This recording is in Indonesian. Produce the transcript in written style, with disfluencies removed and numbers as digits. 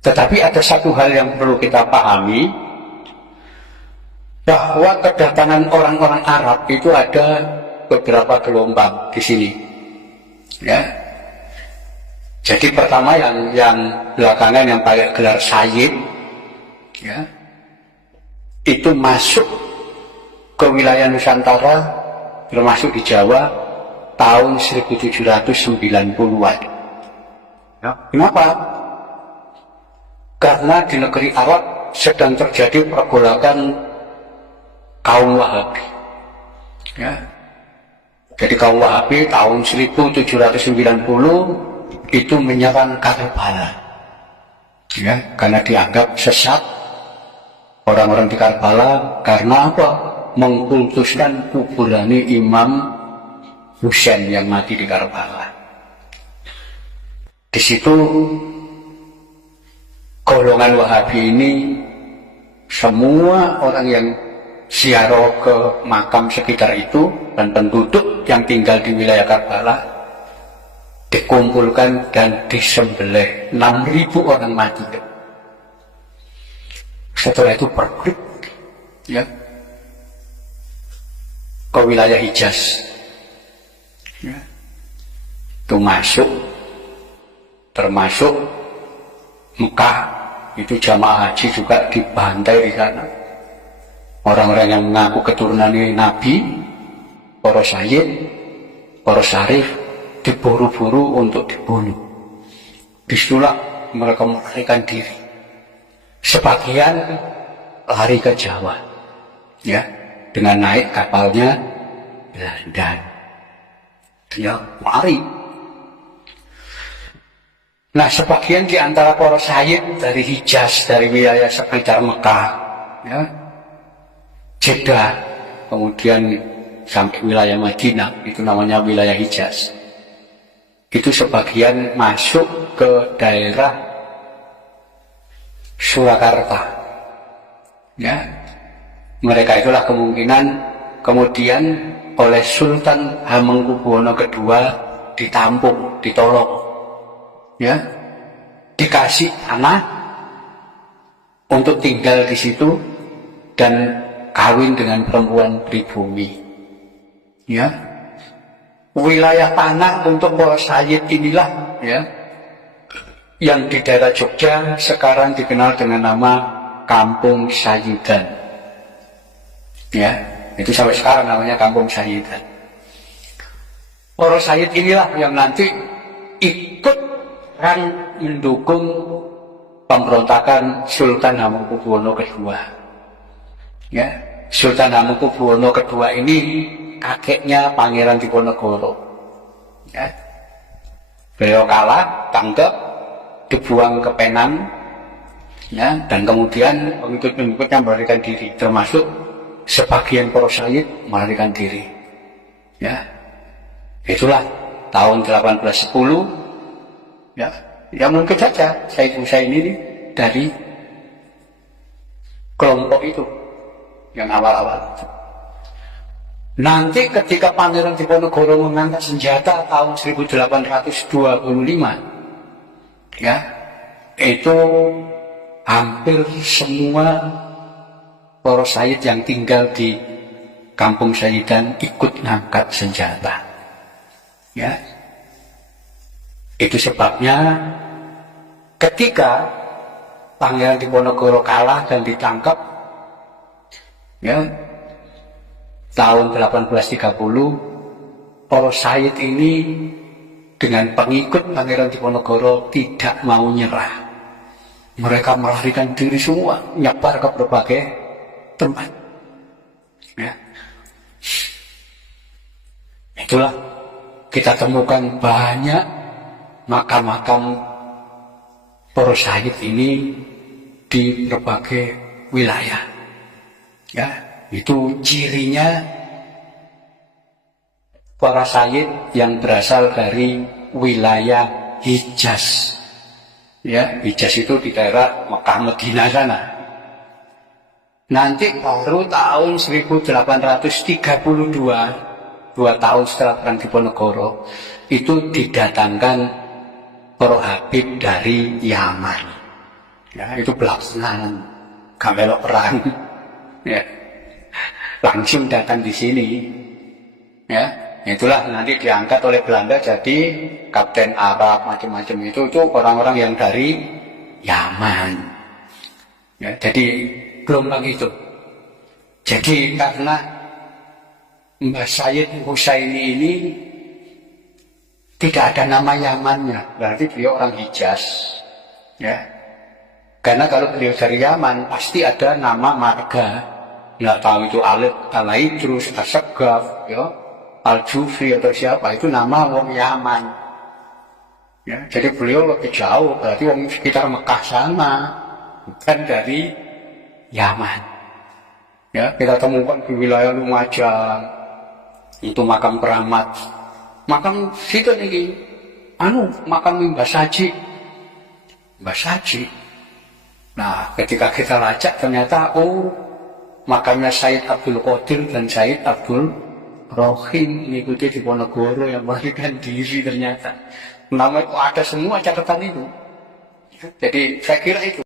Tetapi ada satu hal yang perlu kita pahami, bahwa kedatangan orang-orang Arab itu ada beberapa gelombang di sini. Ya. Jadi pertama yang belakangan yang pakai gelar Sayyid, ya, itu masuk ke wilayah Nusantara, termasuk di Jawa, tahun 1790-an. Ya. Kenapa? Karena di negeri Arab sedang terjadi pergolakan kaum Wahabi. Ya. Jadi kaum Wahabi tahun 1790 itu menyerang Karbala. Ya, karena dianggap sesat orang-orang di Karbala karena apa? Mengkultuskan kuburan Imam Husain yang mati di Karbala. Di situ golongan Wahabi ini, semua orang yang ziarah ke makam sekitar itu dan penduduk yang tinggal di wilayah Karbala dikumpulkan dan disembelih. 6.000 orang mati. Setelah itu pergi, ya, ke wilayah Hijaz, ya, itu masuk, termasuk Mekah, itu jamaah haji juga dibantai di sana. Orang-orang yang mengaku keturunan Nabi, para sayyid, para syarif, diburu-buru untuk dibunuh. Disitulah mereka melarikan diri. Sebagian lari ke Jawa, ya, dengan naik kapalnya Belanda. Dia lari. Nah, sebagian di antara para sayyid dari Hijaz, dari wilayah sekitar Mekah, ya, Jeddah, kemudian sampai wilayah Madinah, itu namanya wilayah Hijaz. Itu sebagian masuk ke daerah Surakarta. Ya, mereka itulah kemungkinan kemudian oleh Sultan Hamengkubuwono II ditampung, ditolong, ya, dikasih tanah untuk tinggal di situ dan kawin dengan perempuan pribumi. Ya, wilayah tanah untuk para sayyid inilah, ya, yang di daerah Jogja sekarang dikenal dengan nama Kampung Sayyidan. Ya, itu sampai sekarang namanya Kampung Sayyidan. Para sayyid inilah yang nanti ikut kan mendukung pemberontakan Sultan Hamengkubuwono II. Ya, Sultan Hamengkubuwono II ini kakeknya Pangeran Diponegoro. Ya. Beliau kalah, tangkap, dibuang ke Penang, ya, dan kemudian pengikut-pengikutnya melarikan diri, termasuk sebagian para sayyid melarikan diri. Ya, itulah tahun 1810. Ya, ya mungkin saja Sayyid Husain ini dari kelompok itu yang awal-awal. Nanti ketika Pangeran Diponegoro mengangkat senjata tahun 1825, ya, itu hampir semua para sayyid yang tinggal di Kampung Sayyidan ikut ngangkat senjata. Ya, itu sebabnya ketika Pangeran Diponegoro kalah dan ditangkap, ya, tahun 1830, para sayyid ini dengan pengikut Pangeran Diponegoro tidak mau nyerah. Mereka melarikan diri semua, nyebar ke berbagai tempat. Ya. Itulah kita temukan banyak makam-makam para sayyid ini di berbagai wilayah. Ya, itu cirinya para sayyid yang berasal dari wilayah Hijaz. Ya, Hijaz itu di daerah Mekah Madinah sana. Nanti baru tahun 1832, 2 tahun setelah Perang Diponegoro, itu didatangkan para Habib dari Yaman. Ya, itu belakangan, gak melok perang. Ya, langsung datang di sini. Ya, itulah nanti diangkat oleh Belanda jadi kapten Arab macam-macam itu orang-orang yang dari Yaman. Ya, jadi gelombang itu. Jadi karena Mbah Sayyid Husaini ini tidak ada nama Yamannya, berarti beliau orang Hijaz. Ya, karena kalau beliau dari Yaman pasti ada nama marga. Nggak tahu itu Alif, Al-Aidrus, As-Saggaf, ya, Al-Jufri atau siapa, itu nama wong Yaman. Ya, jadi beliau lebih jauh, berarti wong sekitar Mekah sana, bukan dari Yaman. Ya, kita temukan di wilayah Lumajang, itu makam keramat. Makam situ nih, makam Mbah Saji. Mbah Saji. Nah, ketika kita lacak ternyata, makamnya Sayyid Abdul Qadir dan Sayyid Abdul Rohim mengikuti di Ponorogo yang melarikan diri ternyata. Nama itu ada semua catatan itu. Jadi saya kira itu.